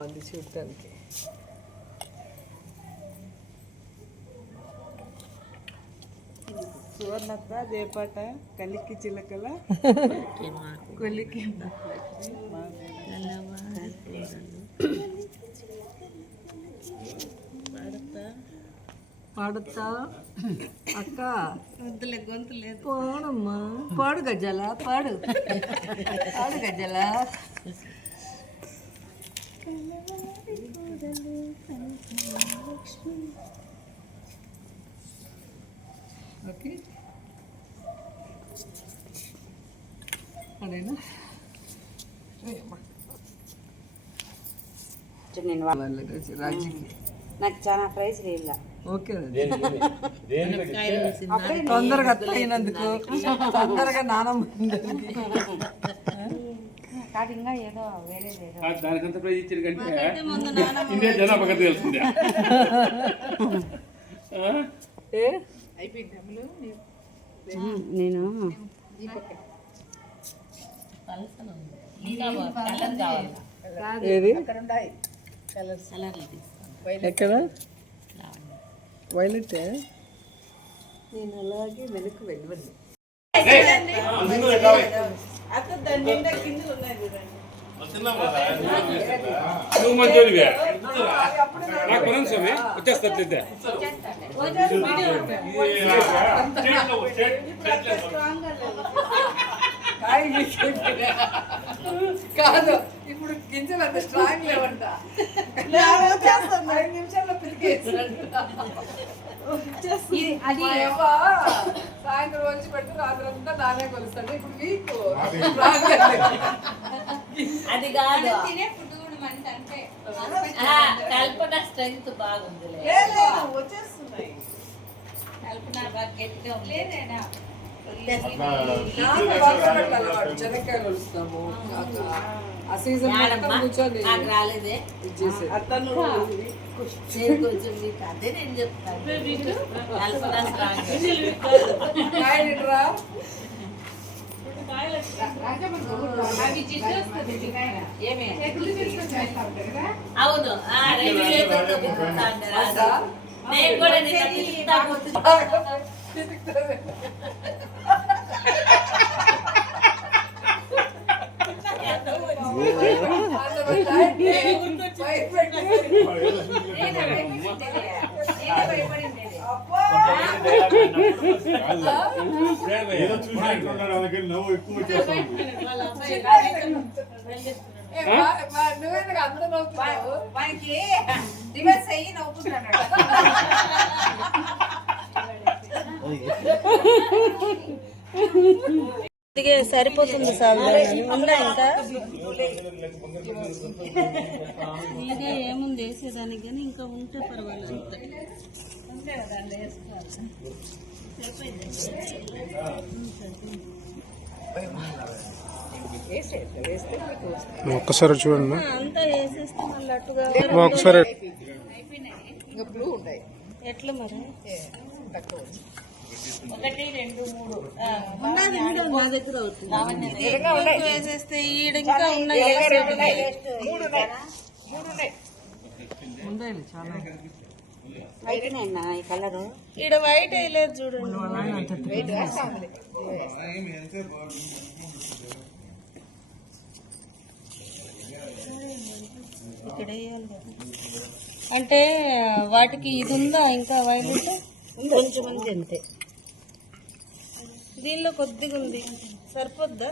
అది చూడటానికి సువర్ణత్త జయపాట కలికి చిలకల కొలికి పాడుతా అక్క గొంతులే గొంతు లేదు పాడమ్మా పాడు గజ్జల పాడు. పాడు గజ్జల. ఓకే. అదేనా? నేను నాకు చాలా ప్రైజ్ లేదు ఓకే తొందరగా అత్త అయినందుకు తొందరగా నానమ్మ. కాదు ఇంకా ఏదో ఆ దానికంత ప్రైజ్ ఇచ్చారు కంటే ఇండియా జనాభా కథ తెలుస్తుంది. ఏ? నేను? ఏది? ఎక్కడ? వైలెట్ నేను అలాగే వెనక్కి వెళ్ళింది నువ్వు మంచోడివే నాకు స్వామి. కాదు ఇప్పుడు గింజలు అంత స్ట్రాంగ్ లేవంట. ఐదు నిమిషాల్లో పిలికేసాడంట. అది సాయంత్రం వచ్చి పెడితే రాత్రి అంతా నానే కొలుస్తాడు. ఇప్పుడు వీక్ అది. కాదు. తినే ఫుడ్ కూడా మంచి అంటే ఆ, కల్పన స్ట్రెంగ్త్ బాగుందిలే. వచ్చేస్తున్నాయి. కల్పన బాగా గట్టిగా ఉంది. లేదేనా చెనక్కాయ కొలుస్తాము. ఆ సీజన్ రాలేదే. అతను నేను కొంచెం నీకు అదే నేను చెప్తాను. కల్పన స్ట్రాంగ్ కాయలు ఏదో చూసినట్టున్నాడు అందుకే నవ్వు ఎక్కువ మా- నువ్వెందుకు అంత నవ్వుతున్నావు? వానికి రివర్స్ అయ్యి నవ్వుకుంటాడు సరిపోతుంది సార్. ఉందా ఇంకా? ఇదే ఏముంది వేసేదానికి కానీ ఇంకా ఉంటే పర్వాలేదు. ఒక్కసారి చూడండి. అంతా వేసేస్తే మళ్ళీ అట్టుగా ఒకసారి ఇంకా బ్లూ ఉన్నాయి ఎట్లా మరి ఒకటి రెండు మూడు. ఆ, నా దగ్గర అవుతుంది. ఇది వేసేస్తే ఈడ ఇంకా ఉన్నాయి చాలా. ఈడ వైట్ వేయలేదు చూడండి. అంటే వాటికి ఇది ఉందా ఇంకా వైలెట్ కొంచెం ఉంది అంతే. దీనిలో కొద్దిగా ఉంది సరిపోద్దా?